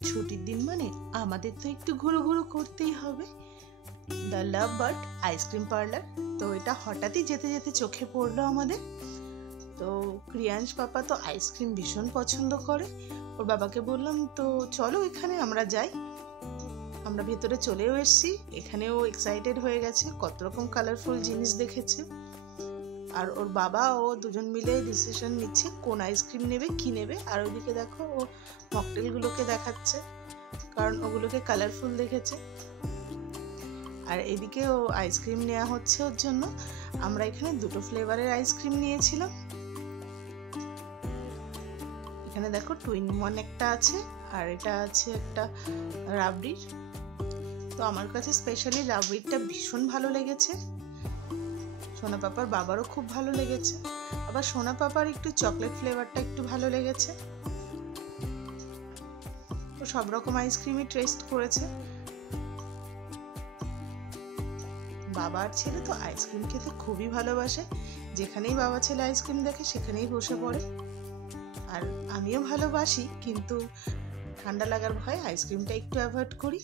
ছুটির দিন মানে আমাদের তো একটু ঘুরো করতেই হবে। The love bird ice cream parlour. তো এটা হঠাৎই যেতে যেতে চোখে পড়লো আমাদের। তো ক্রিয়াংশ পাপা তো আইসক্রিম ভীষণ পছন্দ করে। ওর বাবাকে বললাম তো চলো এখানে আমরা যাই। আমরা ভেতরে চলেও এসেছি। এখানেও এক্সাইটেড হয়ে গেছে, কত রকম কালারফুল জিনিস দেখেছে। আর ওর বাবা ও দুজন মিলে ডিসিশন নিচ্ছে কোন আইসক্রিম নেবে, কি নেবে। আর ওইদিকে দেখো ও মকটেলগুলোকে দেখাচ্ছে, কারণ ওগুলোকে কালারফুল দেখেছে। আর এদিকে ও আইসক্রিম নেওয়া হচ্ছে ওর জন্য। আমরা এখানে দুটো ফ্লেভারের আইসক্রিম নিয়েছিলাম। এখানে দেখো টুইন ওয়ান একটা আছে, আর এটা আছে একটা রাবড়ির। তো আমার কাছে স্পেশালি রাবড়িরটা ভীষণ ভালো লেগেছে। সোনা পাপার বাবারও খুব ভালো লেগেছে। আবার সোনা পাপার একটু চকলেট ফ্লেভারটা একটু ভালো লেগেছে। তো সব রকম আইসক্রিমই টেস্ট করেছে। বাবা আর ছেলে তো আইসক্রিম খেতে খুবই ভালোবাসে। যেখানেই বাবা ছেলে আইসক্রিম দেখে সেখানেই বসে পড়ে। আর আমিও ভালোবাসি, কিন্তু ঠান্ডা লাগার ভয়ে আইসক্রিমটা একটু অ্যাভয়েড করি।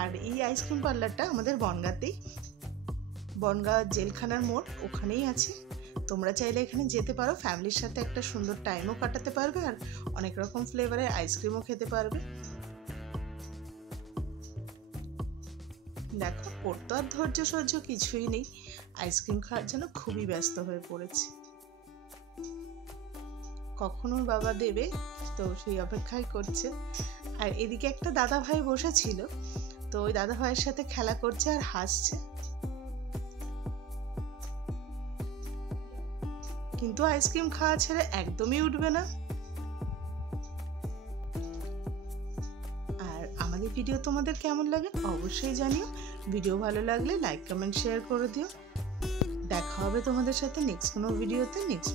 আর এই আইসক্রিম পার্লারটা আমাদের বনগাঁতেই, বনগাঁ জেলখানার মোড় ওখানেই আছে। তোমরা চাইলে এখানে যেতে পারো, ফ্যামিলির সাথে একটা সুন্দর টাইমও কাটাতে পারবে, আর অনেক রকম ফ্লেভারের আইসক্রিমও খেতে পারবে। দেখো ওর তো আর ধৈর্য সহ্য কিছুই নেই, আইসক্রিম খাওয়ার জন্য খুবই ব্যস্ত হয়ে পড়েছে। কখন ওর বাবা দেবে, তো সেই অপেক্ষাই করছে। আর এদিকে একটা দাদা ভাই বসেছিল, তো ওই দাদা ভাইয়ের সাথে খেলা করছে আর হাসছে। কিন্তু আইসক্রিম খাওয়া ছেড়ে একদমই উঠবে না। আর আমাদের ভিডিও তোমাদের কেমন লাগে অবশ্যই জানিও। ভিডিও ভালো লাগলে লাইক কমেন্ট শেয়ার করে দিও। দেখা হবে তোমাদের সাথে নেক্সট কোনো ভিডিওতে, নেক্সট